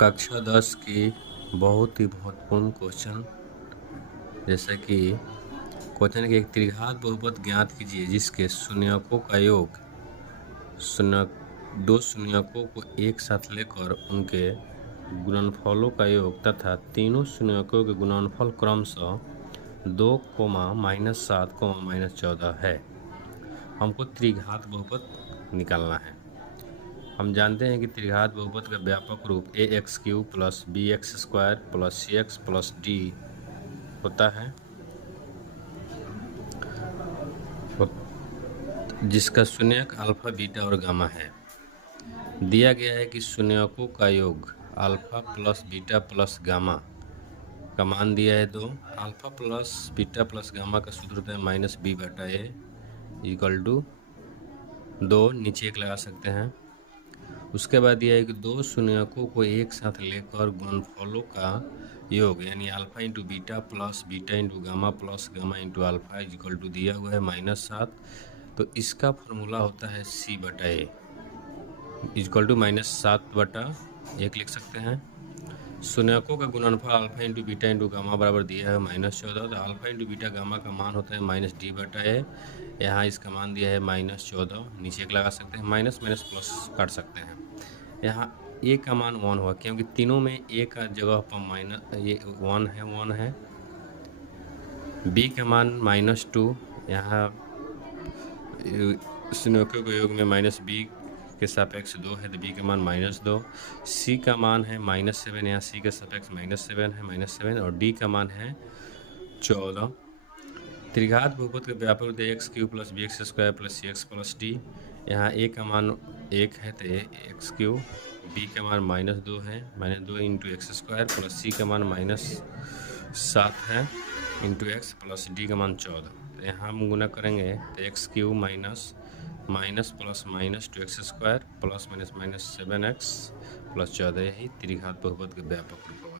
कक्षा 10 की बहुत ही महत्वपूर्ण क्वेश्चन, जैसे कि क्वेश्चन है कि एक त्रिघात बहुपद ज्ञात कीजिए जिसके शून्यकों का योग दो शून्यकों को एक साथ लेकर उनके गुणनफलों का योग तथा तीनों शून्यकों के गुणनफल क्रमशः 2, -7, -14 है। हमको त्रिघात बहुपद निकालना है। हम जानते हैं कि त्रिघात बहुपद का व्यापक रूप ax³ + bx² + cx + d होता है, जिसका शून्यक अल्फा, बीटा और गामा है। दिया गया है कि शून्यकों का योग अल्फा + बीटा + गामा का मान दिया है 2। अल्फा + बीटा + गामा का सूत्र होता है -b/a = 2। नीचे 1 लगा सकते हैं। उसके बाद दिया है कि दो शून्यकों को एक साथ लेकर गुणनफलों का योग यानी alpha × beta + beta × gamma + gamma × alpha = दिया हुआ है -7। तो इसका फॉर्मूला होता है c/a = -7/1 लिख सकते हैं। शून्यकों का गुणनफल अल्फा × बीटा × गामा बराबर दिया है -14। तो अल्फा × बीटा गामा का मान होता है -d/a। यहाँ इसका मान दिया है -14। नीचे 1 लगा सकते हैं। माइनस माइनस प्लस काट सकते हैं। यहाँ a का मान 1 हुआ क्योंकि तीनों में a का जगह पर ये 1 है। b का मान -2, यहाँ शून्यकों के योग में -b के सापेक्ष 2 है तो b का मान -2। c का मान है -7, यहाँ c के सापेक्ष -7 है, -7 और d का मान है 14। त्रिघात बहुपद के व्यापक रूप ax³ + bx² + cx + d। यहाँ a का मान 1 है तो x³, b का मान -2 है, -2 × x² + c का मान -7 है × x + d का मान 14। तो यहाँ हम गुना करेंगे तो x³ minus plus minus 2x² + -7x + 14, यही त्रिघात बहुपद के व्यापक रूप होगा।